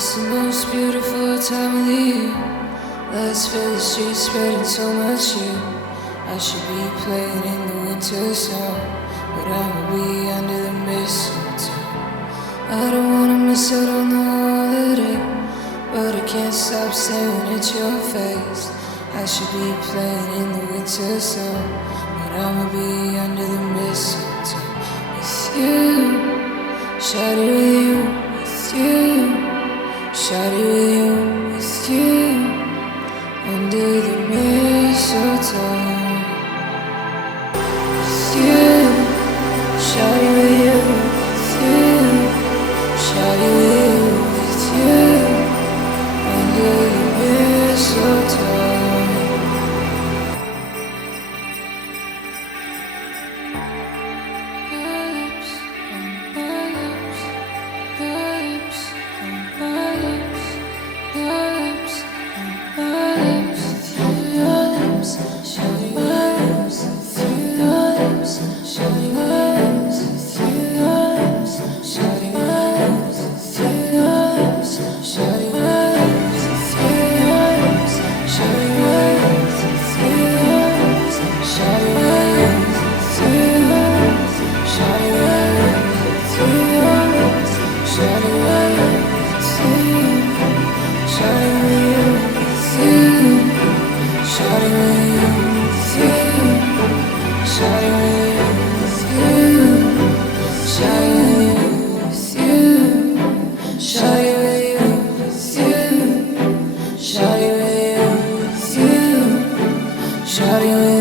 It's the most beautiful time of the year. Let's fill the streets spreading so much cheer. I should be playing in the winter snow, but I'ma be under the mistletoe. I don't wanna miss out on the holiday, but I can't stop staring at your face. I should be playing in the winter snow, but I'ma be under the mistletoe. With you, shawty, with you, with you, shawty, with you, with you, under the mistletoe. With you, shawty, with you, with you, shawty, with you, with you, under the mistletoe. Shawty,